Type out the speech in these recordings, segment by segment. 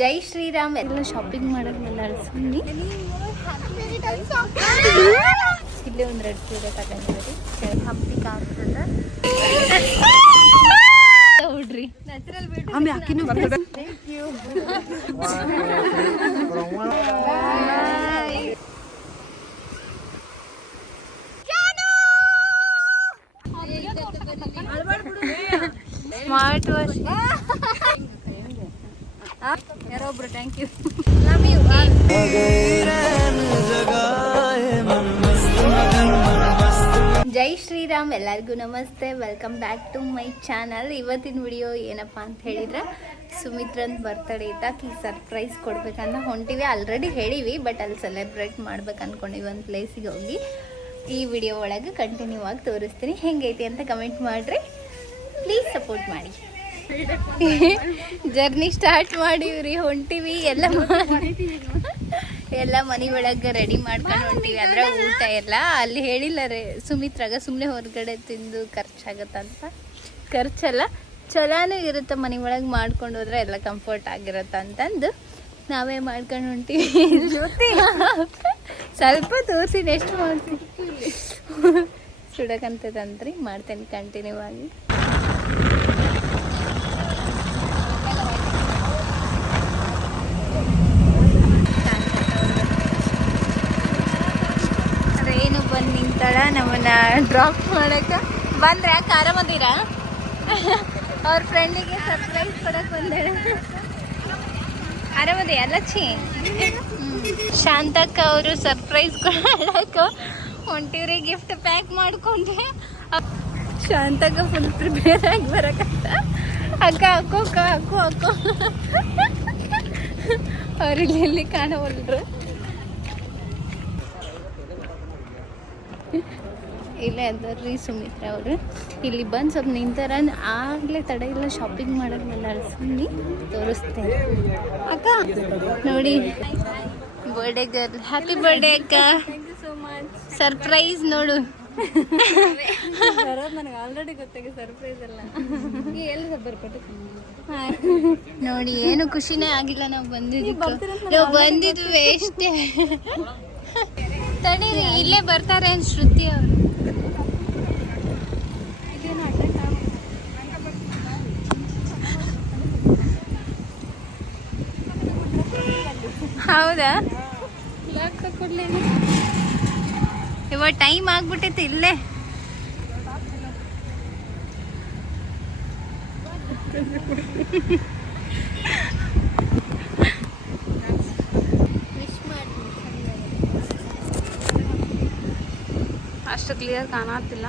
ಜೈ ಶ್ರೀರಾಮ್. ಎಲ್ಲ ಶಾಪಿಂಗ್ ಮಾಡಕ್ಕೆಲ್ಲ ಸುಮ್ಮನೆ ಇಲ್ಲೇ ಒಂದು ರೆಡ್ ಸೀರೆ ತಗೊಂಡಿದ್ದೀರಿ. ಹಂಪಿ ಆಗ್ತದ ಹುಡ್ರಿ ನ್ಯಾಚುರಲ್ ಬ್ಯೂಟಿ. ಸ್ಮಾರ್ಟ್ ವಾಚ್ ಯಾರೋ ಒಬ್ರು ಥ್ಯಾಂಕ್ ಯು ಲವ್ ಯು. ಜೈ ಶ್ರೀರಾಮ್. ಎಲ್ಲರಿಗೂ ನಮಸ್ತೆ, welcome back to my channel. ಇವತ್ತಿನ ವಿಡಿಯೋ ಏನಪ್ಪ ಅಂತ ಹೇಳಿದ್ರೆ ಸುಮಿತ್ರನ್ ಬರ್ತಡೇ ಇದ್ದಾಕಿ ಸರ್ಪ್ರೈಸ್ ಕೊಡ್ಬೇಕಂತ ಹೊಂಟಿವಿ. ಆಲ್ರೆಡಿ ಹೇಳಿವಿ, ಬಟ್ ಅಲ್ಲಿ ಸೆಲೆಬ್ರೇಟ್ ಮಾಡ್ಬೇಕು ಅನ್ಕೊಂಡಿವಿ ಒಂದು ಪ್ಲೇಸಿಗೆ ಹೋಗಿ. ಈ ವಿಡಿಯೋ ಒಳಗೆ ಕಂಟಿನ್ಯೂ ಆಗಿ ತೋರಿಸ್ತೀನಿ. ಹೆಂಗೈತಿ ಅಂತ ಕಮೆಂಟ್ ಮಾಡಿರಿ, ಪ್ಲೀಸ್ ಸಪೋರ್ಟ್ ಮಾಡಿ. ಜರ್ನಿ ಸ್ಟಾರ್ಟ್ ಮಾಡಿವ್ರಿ, ಹೊಂಟಿವಿ. ಎಲ್ಲ ಮನೆ ಒಳಗೆ ರೆಡಿ ಮಾಡ್ಕೊಂಡು ಹೊಂಟಿವಿ. ಅಂದ್ರೆ ಊಟ ಎಲ್ಲ ಅಲ್ಲಿ ಹೇಳಿಲ್ಲ ರೀ ಸುಮಿತ್ರಾಗ, ಸುಮ್ಮನೆ ಹೊರಗಡೆ ತಿಂದು ಖರ್ಚಾಗತ್ತಂತ. ಖರ್ಚೆಲ್ಲ ಚಲಾನು ಇರುತ್ತೆ ಮನೆ ಒಳಗೆ ಮಾಡ್ಕೊಂಡು ಹೋದ್ರೆ, ಎಲ್ಲ ಕಂಫರ್ಟ್ ಆಗಿರತ್ತ ಅಂತಂದು ನಾವೇ ಮಾಡ್ಕೊಂಡು ಹೊಂಟಿವಿ. ಸ್ವಲ್ಪ ತೋರಿಸಿ ಎಷ್ಟು ಮಾಡ್ತೀವಿ ಸುಡಕಂತದಂತ್ರಿ. ಮಾಡ್ತೇನೆ ಕಂಟಿನ್ಯೂ ಆಗಿ. ಟ್ರೈನು ಬಂದು ನಿಂತಾಳ ನಮ್ಮನ್ನ ಡ್ರಾಪ್ ಮಾಡಕ್ಕೆ. ಬಂದ್ರೆ ಯಾಕೆ ಆರಾಮದೀರಾ? ಅವ್ರ ಫ್ರೆಂಡಿಗೆ ಸರ್ಪ್ರೈಸ್ ಕೊಡಕ್ಕೆ ಬಂದೇಳ. ಆರಾಮದೇ ಲಚ್ಚಿ? ಶಾಂತಕ್ಕ ಅವರು ಸರ್ಪ್ರೈಸ್ ಕೊಡಕ್ಕೆ ಹೊಂಟಿವ್ರಿ. ಗಿಫ್ಟ್ ಪ್ಯಾಕ್ ಮಾಡ್ಕೊಂಡೆ. ಶಾಂತಕ್ಕ ಫುಲ್ ಪ್ರಿಪೇರ್ ಆಗಿ ಬರಕತ್ತ. ಅಕ್ಕ ಹಾಕೋ ಅಕ್ಕ ಹಾಕೋ ಹಾಕೋ. ಅವ್ರಿಗೆ ಎಲ್ಲಿ ಕಾಣವಲ್ರು. ಇಲ್ಲೇ ಅದಾರ್ರಿ ಸುಮಿತ್ರಾ ಅವರು. ಇಲ್ಲಿ ಬಂದು ಸ್ವಲ್ಪ ನಿಂತಾರ. ಆಗಲೇ ತಡ ಇಲ್ಲ, ಶಾಪಿಂಗ್ ಮಾಡಕ್ಕೆ ಬಂದಾಳ. ಸುಮ್ಮನೆ ತೋರಿಸ್ತೇನೆ. ಅಕ್ಕ ನೋಡಿ, ಬರ್ಡೇ ಗರ್ಲ್. ಹ್ಯಾಪಿ ಬರ್ಡೇ ಅಕ್ಕ. ಸರ್ಪ್ರೈಸ್ ನೋಡು. ನನಗೆ ಆಲ್ರೆಡಿ ಗೊತ್ತಾಗ ಸರ್ಪ್ರೈಸ್ ಎಲ್ಲ. ನೋಡಿ, ಏನು ಖುಷಿನೇ ಆಗಿಲ್ಲ ನಾವು ಬಂದಿದ್ವಿ ವೇಸ್ಟೇ. ತಡೀರಿ, ಇಲ್ಲೇ ಬರ್ತಾರೆ ಅಂತ ಶ್ರುತಿ ಅವರು. ಹೌದಾ? ಇವಾಗ ಟೈಮ್ ಆಗ್ಬಿಟ್ಟೈತೆ ಇಲ್ಲೇ. ಅಷ್ಟು ಕ್ಲಿಯರ್ ಕಾಣತ್ತಿಲ್ಲ.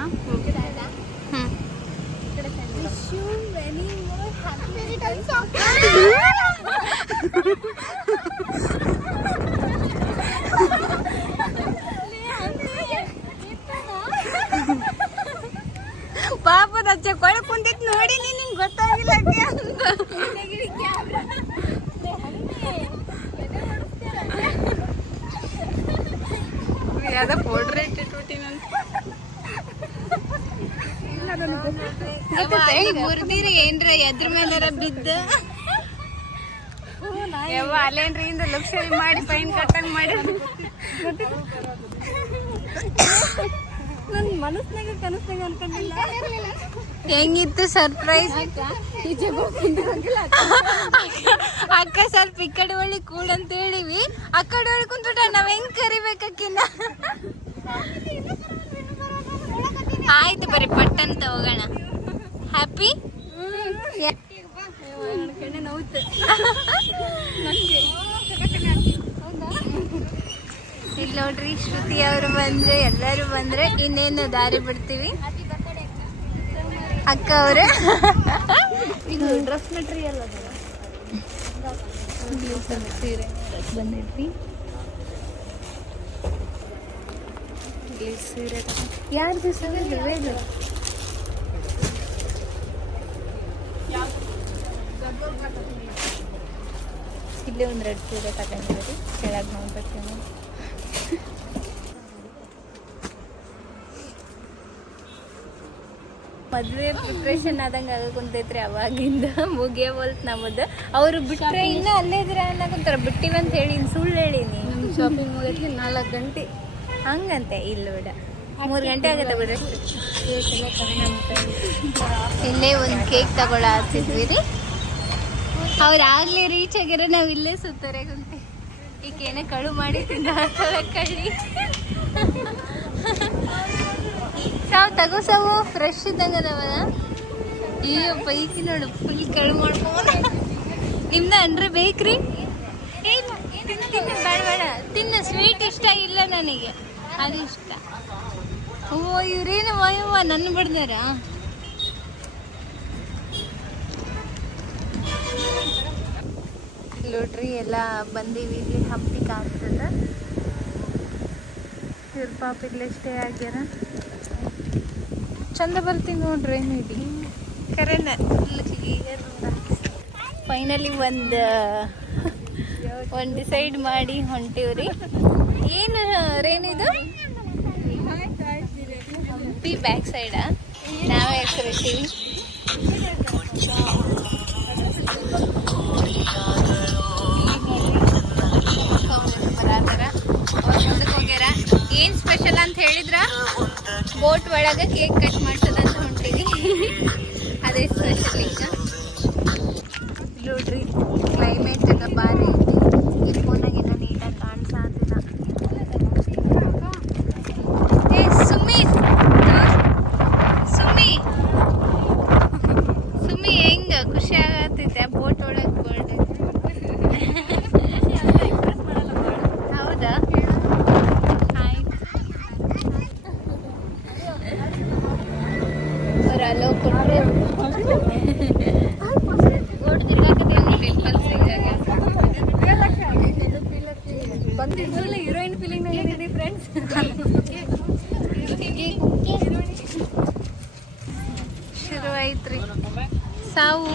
ಪಾಪದ ಅಚ್ಚ ಕೊಳ ಕುಂತಿತ್ ನೋಡಿ, ನಿಂಗೆ ಗೊತ್ತಾಗಿಲ್ಲ. ಯಾವ್ದ ಪೋರ್ಟ್ರೇಟ್ ಮುರ್ದಿರಿ ಏನ್ರ ಎದ್ರ ಮೇಲಾರ ಬಿದ್ದ ಯಾವ ಅಲ್ಲೇನ್ರಿ ಇಂದ ಲಕ್ಷರಿ ಮಾಡಿ ಫೈನ್ ಕಟ್ಟಂಗ್ ಮಾಡಿ. ನನ್ ಮನಸ್ನಾಗ ಕನಸ್ನಾಗ ಅನ್ಕೊಂಡಿಲ್ಲ. ಹೆಂಗಿತ್ತು ಸರ್ಪ್ರೈಸ್? ಅಕ್ಕ ಸ್ವಲ್ಪ ಈ ಕಡೆ ಒಳ್ಳೆ ಕೂಡ ಅಂತ ಹೇಳಿವಿ. ಆ ಕಡೆ ಒಳ್ಳೆ ಕುಂತ್ಬಿಟ್ಟ. ನಾವ್ ಹೆಂಗ್ ಕರಿಬೇಕಿನ್ನ? ಆಯ್ತು, ಬರೀ ಪಟ್ಟಂತ ಹೋಗೋಣ. ಹ್ಯಾಪಿ ಇಲ್ಲಿ ನೋಡ್ರಿ, ಶ್ರುತಿ ಅವರು ಬಂದ್ರೆ, ಎಲ್ಲರೂ ಬಂದ್ರೆ ಇನ್ನೇನು ದಾರಿ ಬಿಡ್ತೀವಿ. ಅಕ್ಕ ಅವ್ರೆ ಇದು ಡ್ರೆಸ್ ಮೆಟೀರಿಯಲ್ ಸೀರೆ ಬಂದಿದ್ವಿ. ಸೀರೆ ಯಾರ್ದು ಸೀರೆ ವೇದು? ಇಲ್ಲೇ ಒಂದು ರೆಡ್ ಸೀರೆ ತಗೊಂಡಿದ್ದೀರಿ. ಕೆಳಗೆ ನೋಡ್ಬೇಕು. ಮದುವೆ ಪ್ರಿಪ್ರೇಷನ್ ಆದಂಗೆ ಆಗ ಕುಂತೈತ್ರಿ. ಅವಾಗಿಂದ ಮುಗಿಯವಲ್ತು ನಮ್ಮದು. ಅವರು ಬಿಟ್ರೆ ಇನ್ನೂ ಅಲ್ಲೇ ಇದ್ರೆ ಅನ್ನಕಂತಾರ ಬಿಟ್ಟಿವಂತ ಹೇಳಿ ಇನ್ನು ಸುಳ್ಳು ಹೇಳೀನಿ. ನಮ್ಮ ಶಾಪಿಂಗ್ ಮುಗಿದ್ಕೆ 4 ಗಂಟೆ ಹಂಗಂತೆ ಇಲ್ಲ ಬಿಡ 3 ಗಂಟೆ ಆಗುತ್ತೆ ಬಿಡಷ್ಟು. ಇಲ್ಲೇ ಒಂದು ಕೇಕ್ ತಗೊಳ ಹತ್ತಿದ್ವಿ ರೀ. ಅವ್ರು ಆಗ್ಲೇ ರೀಚ್ ಆಗ್ಯಾರ, ನಾವು ಇಲ್ಲೇ ಸುತ್ತಾರೆ ಕುಂತೆ. ಈಗೇನೆ ಕಳು ಮಾಡಿ ತಿಂದ ಕಳ್ಳಿ ಸಾವು ತಗೋ ಸಾವು ಫ್ರೆಶ್ ಇದ್ದಂಗೆ ಅದಾವಲ್ಲ. ಅಯ್ಯಪ್ಪ ಈಕಿ ನೋಡು ಫುಲ್ ಕಳು ಮಾಡ್ಕೊಂಡ. ನಿಮ್ದ ಅಂದ್ರೆ ಬೇಕ್ರಿ ಬೇಡ ಬೇಡ ತಿನ್ನ. ಸ್ವೀಟ್ ಇಷ್ಟ ಇಲ್ಲ ನನಗೆ, ಅದು ಇಷ್ಟ. ಓ ಇವ್ರೇನು ವಯವ್ವ ನನ್ನ ಬಿಡ್ದಾರ. ನೋಡ್ರಿ ಎಲ್ಲ ಬಂದೀವಿ ಇಲ್ಲಿ ಹಂಪಿ ಕಾಣ್ತದ. ಇವ್ರ ಪಾಪ ಇಲ್ಲೇ ಸ್ಟೇ ಆಗ್ಯಾರ. ಚಂದ ಬರ್ತೀನಿ ನೋಡ್ರಿ ನೀಡಿ ಕರೆನ. ಫೈನಲಿ ಒಂದು ಡಿಸೈಡ್ ಮಾಡಿ ಹೊಂಟಿವ್ರಿ. ಏನು ರೇನಿದು ಹಂಪಿ ಬ್ಯಾಕ್ ಸೈಡಾ? ನಾವೇ ಹೆಸರಿಟ್ಟಿವಿ. ಮುಂದಕ್ಕೆ ಹೋಗ್ಯಾರ. ಏನ್ ಸ್ಪೆಷಲ್ ಅಂತ ಹೇಳಿದ್ರ ಬೋಟ್ ಒಳಗೆ ಕೇಕ್ ಕಟ್ ಮಾಡ್ಸೋದಂತ ಹೊಂಟೀವಿ. ಅದೇ ಸ್ಪೆಷಲ್. ಈಗ ನೋಡ್ರಿ ಕ್ಲೈಮೇಟ್ ಎಲ್ಲ ಭಾರಿ ಐತಿ. ಈ ಫೋನಾಗೆಲ್ಲ ನೀಟಾಗಿ ಕಾಣಿಸ್ತಿಲ್ಲ. ಏ ಸುಮ್ಮಿ ಸುಮ್ಮಿ ಸುಮ್ಮಿ ಹೆಂಗ ಖುಷಿ ಆಗತ್ತೈತೆ ಬೋಟ್ ಒಳಗೆ ಬರ್ಡೇ. ಹೌದಾ? ಅವ್ರು ಅಲೋ ಕೊಟ್ಟರು. ಬಂದಿದ್ದಲ್ಲ ಹೀರೋಯಿನ್ ಫೀಲಿಂಗ್ ಏನಿದೆ ಫ್ರೆಂಡ್ಸ್. ಶುರು ಆಯ್ತ್ರಿ ಸಾವು.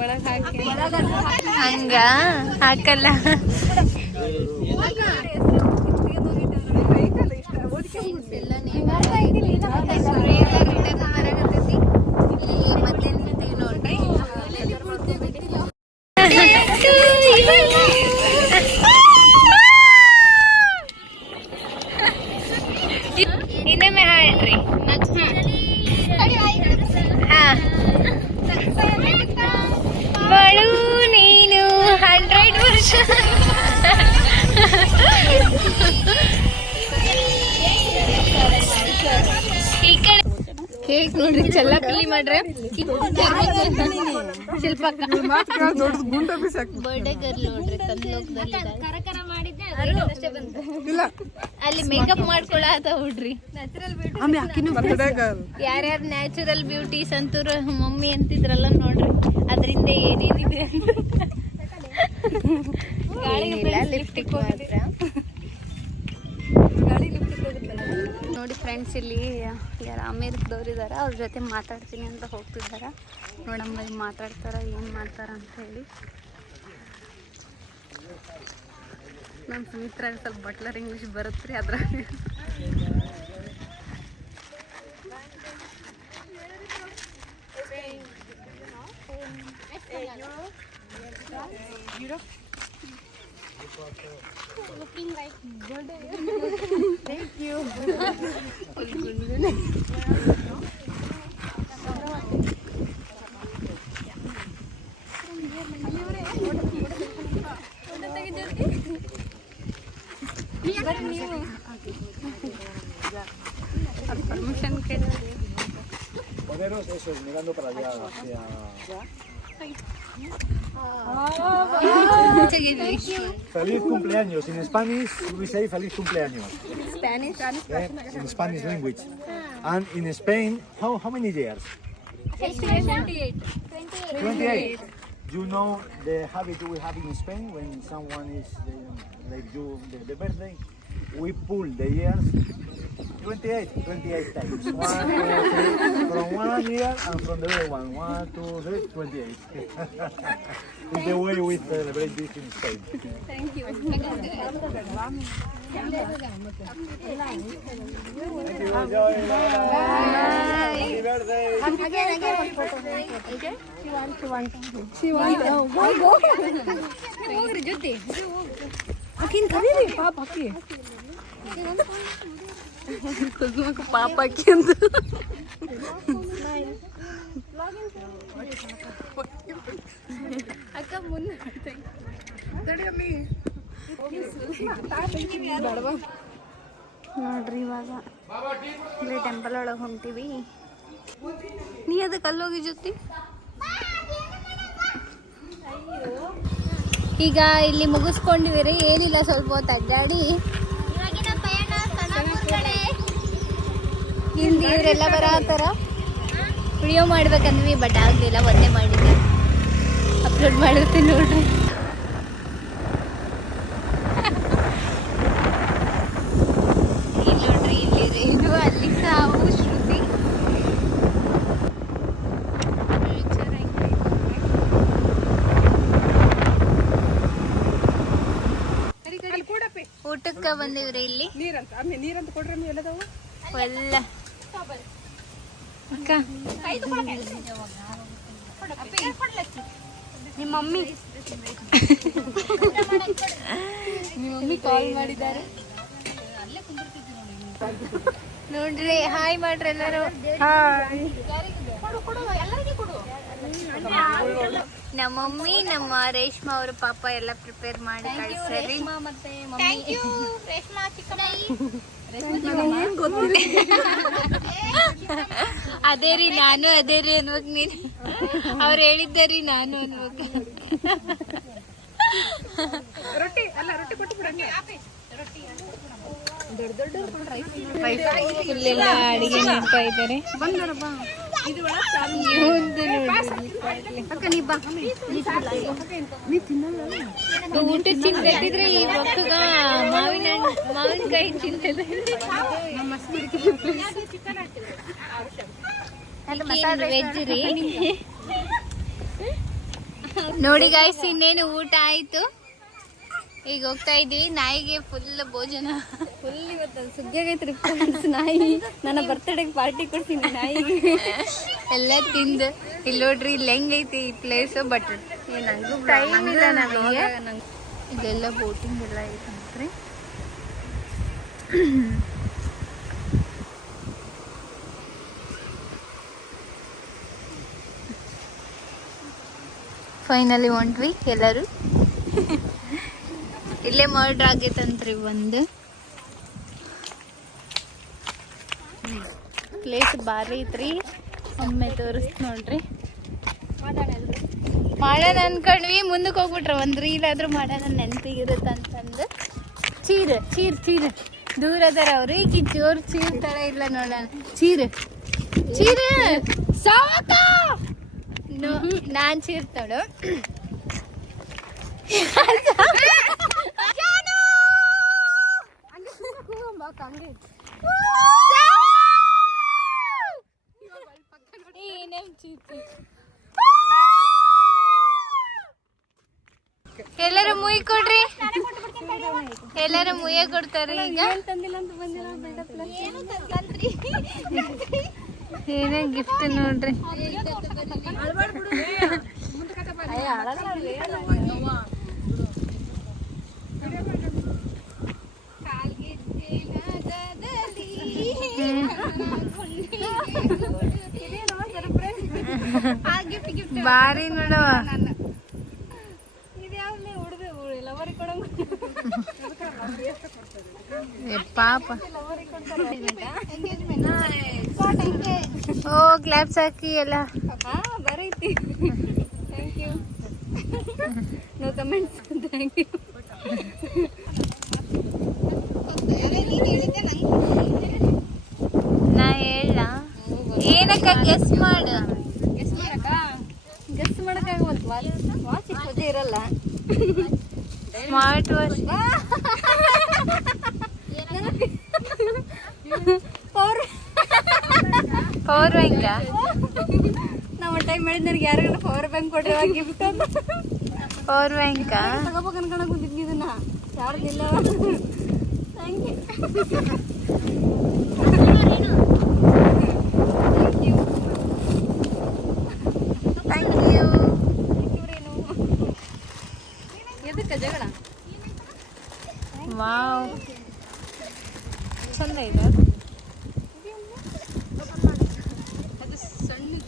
ಒಳಗೆ ಹಾಕಿ ಹಂಗ ಹಾಕಲ್ಲ. ಇನ್ನೊಮ್ಮೆ ಹಾಡ್ರಿ. ಹಾ ಬಳು ನೀನು 100 ವರ್ಷ. ಈ ಕಡೆ ಕೇಕ್ ನೋಡ್ರಿ ಚಲ್ಲಾಪಿಲ್ಲಿ ಮಾಡ್ರೆ. ಶಿಲ್ಪಕ್ಕ ಬರ್ಡೇ ಗರ್ಲ್ ನೋಡ್ರಿ ಅಲ್ಲಿ ಮೇಕಪ್ ಮಾಡ್ಕೊಳತ ಹುಡ್ರಿ. ಯಾರ್ಯಾರು ನ್ಯಾಚುರಲ್ ಬ್ಯೂಟೀಸ್ ಅಂತವ್ರು ಮಮ್ಮಿ ಅಂತಿದ್ರಲ್ಲ ನೋಡ್ರಿ, ಅದರಿಂದ ಏನೇನಿದೆ ಲಿಪ್ಸ್ಟಿಕ್ ಮಾತ್ರ ನೋಡಿ ಫ್ರೆಂಡ್ಸ್. ಇಲ್ಲಿ ಯಾರು ಅಮೇರಿಕದವ್ರು ಇದ್ದಾರೆ, ಅವ್ರ ಜೊತೆ ಮಾತಾಡ್ತೀನಿ ಅಂತ ಹೋಗ್ತಿದ್ದಾರೆ. ನೋಡಮ್ಮ ಇಲ್ಲಿ ಮಾತಾಡ್ತಾರ ಏನು ಮಾಡ್ತಾರ ಅಂತ ಹೇಳಿ. ನಮ್ಮ ಸುಮಿತ್ರಾಗ ಸ್ವಲ್ಪ ಬಟ್ಲರ್ ಇಂಗ್ಲೀಷ್ ಬರುತ್ತೆ ರೀ ಅದ್ರಾಗ. Looking like birthday. Thank you. Permission Poneros eso, mirando para allá, hacia... Feliz cumpleaños. In Spanish, we say feliz cumpleaños. Spanish. In Spanish language. And in Spain, how many years? 28. 28. You know the habit we have in Spain when someone is like you, the birthday, we pull the years 28 times. 1, 2, 3, from 1 one here and from the other one. 1, 2, 3, 28. It's the way we celebrate this in Spain. Thank you. Thank you. Enjoy. Happy birthday. ಹೋಗ್ರಿ ಜೊತೆ ಆಕಿನ್ ಕರೀರಿ ಪಾಪ ಆಕಿ ಕುಸುಮಕ್ಕ ಪಾಪ ಆಕಿ ಅಂತ ಅಕ್ಕ ಮುಂದೆ ನೋಡ್ರಿ ಇವಾಗ ಇಲ್ಲೇ ಟೆಂಪಲ್ ಒಳಗೆ ಹೊಂಟೀವಿ. ನೀ ಅದಕ್ಕೆ ಅಲ್ಲೋಗಿ ಜೊತೆ ಈಗ ಇಲ್ಲಿ ಮುಗಿಸ್ಕೊಂಡಿವಿ. ಏನಿಲ್ಲ, ಸ್ವಲ್ಪ ಹೊತ್ತು ಅಡ್ಡಾಡಿ ಹಿಂದಿ ಇವರೆಲ್ಲ ಬರತ್ತಾರ. ವಿಡಿಯೋ ಮಾಡ್ಬೇಕಂದ್ವಿ ಬಟ್ ಆಗಲಿಲ್ಲ, ಒಂದೇ ಮಾಡಿದ್ದೆ. ಅಪ್ಲೋಡ್ ಮಾಡಿರ್ತೀನಿ ನೋಡ್ರಿ. ಇಲ್ಲಿ ನೋಡ್ರಿ, ಇಲ್ಲಿ ಇದು ಅಲ್ಲಿ ಸಾವು ಶ್ರುತಿ. ಊಟಕ್ಕೆ ಬಂದಿವ್ರಿ ಇಲ್ಲಿ. ನೀರಂತ ಕೊಡ್ರಿ ಎಲ್ಲದವ ಎಲ್ಲ ಅಕ್ಕ ನಿಮ್ಮ ಮಮ್ಮಿ ಕಾಲ್ ಮಾಡಿದ್ದಾರೆ ನೋಡ್ರಿ. ಹಾಯ್ ಮಾಡ್ರಿ ಎಲ್ಲರೂ. ನಮ್ಮ ಮಮ್ಮಿ, ನಮ್ಮ ರೇಷ್ಮಾ ಅವ್ರ ಪಾಪ ಎಲ್ಲ ಪ್ರಿಪೇರ್ ಮಾಡಿ ಕಳಿಸ್ರಿ. ಅದೇ ರೀ ನಾನು, ಅದೇ ರೀ ಅನ್ಬೇಕು ನೀನು. ಅವ್ರು ಹೇಳಿದ್ದೆ ರೀ ನಾನು ಅನ್ಬೇಕು. ಇಲ್ಲೆಲ್ಲ ಅಡಿಗೆ ಮಾಡ್ತಾ ಇದ್ದಾರೆ. ಊಟ ಚಿಂತಿದ್ರೆ ಈ ಒಕ್ಕಗ ಮಾವಿನಕಾಯಿ ಚಿಂತಿದ್ರೆ ವೆಜ್ ರೀ. ನೋಡಿ ಗಾಯ್ಸ್, ಇನ್ನೇನು ಊಟ ಆಯ್ತು. ಈಗ ಹೋಗ್ತಾ ಇದೀವಿ. ನಾಯಿಗೆ ಫುಲ್ ಭೋಜನ. ಫುಲ್ ಇವತ್ತು ಸುಗ್ಗಿಯಾಗೈತ್ರಿ ನಾಯಿ. ನನ್ನ ಬರ್ತ್ಡೇಗೆ ಪಾರ್ಟಿ ಕೊಡ್ತೀನಿ ನಾಯಿಗೆ. ಎಲ್ಲ ತಿಂದು ಇಲ್ಲಿ ನೋಡ್ರಿ, ಇಲ್ಲಿ ಹೆಂಗೈತಿ ಈ ಪ್ಲೇಸ್. ಬಟ್ ನಂಗೂ ಟೈಮ್ ಇಲ್ಲ ನಮಗೆ. ಇಲ್ಲೆಲ್ಲ ಬೋಟಿಂಗ್ ಎಲ್ಲ ಐತಂತ್ರಿ. ಫೈನಲಿ ಹೊಂಟ್ವಿ ಎಲ್ಲರೂ. ಇಲ್ಲೇ ಮರ್ಡರ್ ಆಗೈತಂತ್ರಿ ಒಂದು. ಪ್ಲೇಸ್ ಭಾರಿ ಐತ್ರಿ. ಒಮ್ಮೆ ತೋರಿಸ್ತು ನೋಡ್ರಿ. ಮಾಡೋಣ ಅನ್ಕೊಂಡ್ವಿ, ಮುಂದಕ್ಕೆ ಹೋಗ್ಬಿಟ್ರ ಒಂದು ರೀಲ್ ಆದ್ರೂ ಮಾಡೋಣ ನೆನಪಿಗಿರುತ್ತೆ ಅಂತಂದು. ಚೀರ್ ಚೀರ್ ಚೀರ್ ದೂರ ಅದಾರ ಅವ್ರು. ಈಗ ಜೋರ್ ಚೀರ್ ತರ ಇಲ್ಲ ನೋಡೋಣ. ಚೀರ್ ಚೀರ್ ಸಾವಕ ನಾನ್ ಚೀರ್ತಾಳು. ಎಲ್ಲರೂ ಮುಯ್ ಕೊಡ್ರಿ. ಎಲ್ಲರೂ ಮುಯ್ಯ ಕೊಡ್ತಾರ. ಈಗ ಏನೇ ಗಿಫ್ಟ್ ನೋಡ್ರಿ. ಬಾರಿ ನೋಡವ. ಪಾಪ ಓ ಕ್ಲಾಪ್ಸ್ ಹಾಕಿ ಎಲ್ಲ ಬರೈತಿ. Thank you. No comments. Thank you. ನಾ ಹೇಳ ಏನಕ್ಕ ಗೆಸ್ ಮಾಡು. ಗೆಸ್ ಮಾಡಕ್ಕಾಗವಲ್ತು. ವಾಚ್ ಪೂಜೆ ಇರಲ್ಲ. Smart watch. Power bank. ನಾ ಒನ್ ಟೈಮ್ ಹೇಳಿದ್ ನನಗೆ ಯಾರಿಗಾರ ಪವರ್ ಬ್ಯಾಂಕ್ ಕೊಡ್ರಿ ಗಿಫ್ಟ್ ಅಂತ ಪವರ್ ಬ್ಯಾಂಕಾ ತಗೋಬೇಕು ಅನ್ಕೊಂಡ ಕುಂತಿದ್ವಿ ಇದನ್ನ ಯಾರ್ದಿಲ್ಲ ಥ್ಯಾಂಕ್ ಯು ಥ್ಯಾಂಕ್ ಯು. ಎದಕ್ಕೆ ಜಗಳ ವಾವ್ ಚಂದ ಇದೆ. ಅದು ಸಣ್ಣದು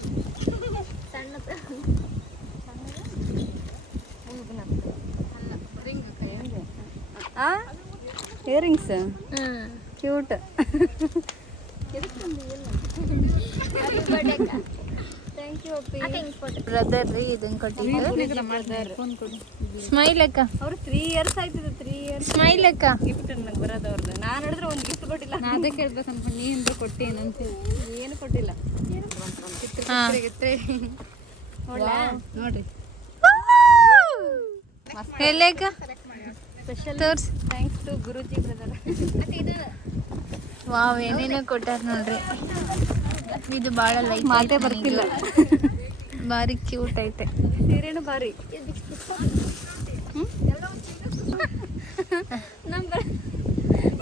ಇಯರಿಂಗ್ಸ್ ಕ್ಯೂಟ್ ಥ್ಯಾಂಕ್ ಯು ಅಪ್ಪಿ ಬ್ರದರ್ ರೀ ಇದನ್ನ ಕೊಟ್ಟಿದ್ದು. ಸ್ಮೈಲ್ ಅಕ್ಕ, ಅವ್ರು 3 years ಆಯ್ತದ 3 years ಸ್ಮೈಲ್ ಅಕ್ಕ. ಗಿಫ್ಟ್ ನನಗೆ ಬರೋದವ್ರದ್ದು. ನಾನು ಹೇಳಿದ್ರೆ ಒಂದು ಗಿಫ್ಟ್ ಕೊಟ್ಟಿಲ್ಲ. ಅದೇ ಕೇಳ್ಬೇಕು ಅನ್ಕೊಂಡು ನೀನು ಕೊಟ್ಟೇನಂತ ಏನು ಕೊಟ್ಟಿಲ್ಲ. ಹಾ. ನೋಡ್ರಿ ಎಲ್ಲೇಕ ಸ್ಪೆಷಲ್ ತೋರ್ಸ್. Thanks to Guruji brother. Wow ಏನೇನೋ ಕೊಟ್ಟಾರ ನೋಡ್ರಿ. ಇದು ಭಾಳ ಲೈಕ್ ಮಾತೇ ಬರ್ತಿಲ್ಲ. ಭಾರಿ ಕ್ಯೂಟ್ ಐತೆ. ಸೀರೆನೂ ಭಾರಿ.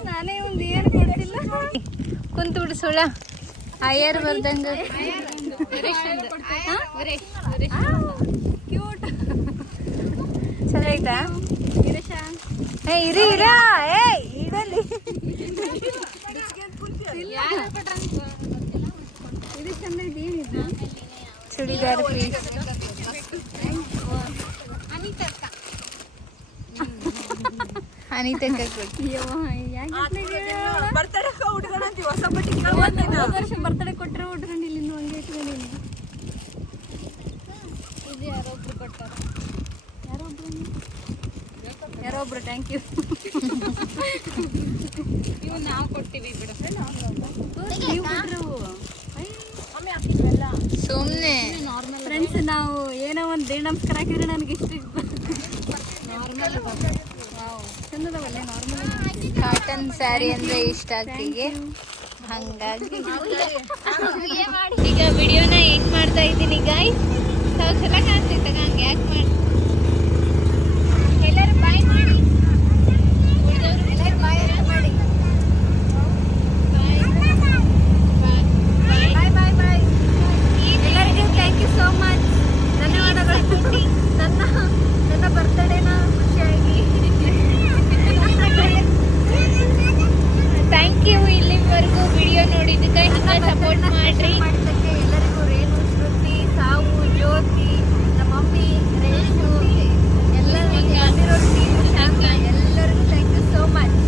ನಾನೇ ಒಂದು ಏನು ಕೊಡ್ತಿಲ್ಲ. ಕುಂತು ಬಿಡು ಸುಳ ಆಯರ್ ಬರ್ದಂಗ. ಕ್ಯೂಟ್ ಚಲೋ ಐತಾ? ವೀರೇಶ ಏ ಇರಿ ಇರ ಏ ಇಡಲಿ. ಇದು ಚಂದ ಇದೆ. ಏನಿದು ಚೂಡಿದಾರ್ ಪೀಸ್. ಅನಿತಕ್ಕ ಕೊಟ್ಟು. ವರ್ಷ ಬರ್ತಡೇ ಕೊಟ್ಟರೆ ಉಟ್ಕೊಂಡು ಇಲ್ಲಿ ಇನ್ನೂ ಹಂಗೆ ಇಟ್ಕೊಂಡಿನಿ. ಇದು ಯಾರೊಬ್ರು ಕೊಟ್ಟಾರ. ಯಾರೊಬ್ರು ಥ್ಯಾಂಕ್ ಯು. ಇವು ನಾವು ಕೊಟ್ಟಿವಿ ಬಿಡ. ಸುಮ್ನೆ ಫ್ರೆಂಡ್ಸ್ ನಾವು ಏನೋ ಒಂದು ದೇಣ ನಮಸ್ಕಾರ ಹಾಕಿದ್ರೆ ನನಗೆ ಇಷ್ಟ ನಾರ್ಮಲ್ ಚಂದದವಲ್ಲ ನಾರ್ಮಲ್. ಕಾಟನ್ ಸ್ಯಾರಿ ಅಂದ್ರೆ ಇಷ್ಟ ಆಕಿಗೆ, ಹಂಗಾಗಿ ಈಗ ವಿಡಿಯೋನ ಹೆಂಗ್ ಮಾಡ್ತಾ ಇದ್ದೀನಿ ಗಾಯ್ಸ್. ಚಲೋ ಕಾಣ್ತೈತೆ ಹಂಗೆ ಯಾಕೆ ಮಾಡಿ. ಎಲ್ಲರೂ ಬಾಯ್ ಮಾಡಿ. ಎಲ್ಲರೂ ಬಾಯ್ ಅಂತ ಮಾಡಿ. ಬಾಯ್ ಬಾಯ್ ಬಾಯ್. ಎಲ್ಲರಿಗೂ ಥ್ಯಾಂಕ್ ಯು ಸೋ ಮಚ್. ಧನ್ಯವಾದಗಳು. ನನ್ನ ಬರ್ತಡೇನ ಖುಷಿಯಾಗಿ ಥ್ಯಾಂಕ್ ಯು. ಇಲ್ಲಿವರೆಗೂ ವಿಡಿಯೋ ನೋಡಿದ್ದಕ್ಕೆ ಹಿಂಗೆ ಸಪೋರ್ಟ್ ಮಾಡ್ರಿ. ಎಲ್ಲರಿಗೂ ರೇಣು, ಶ್ರುತಿ, ಸಾವು, ಜ್ಯೋತಿ, ನಮ್ಮ ಮಮ್ಮಿ, ರೇಣು, ಎಲ್ಲರಿಗೂ ಎಲ್ಲರಿಗೂ ಥ್ಯಾಂಕ್ ಯು ಸೋ ಮಚ್.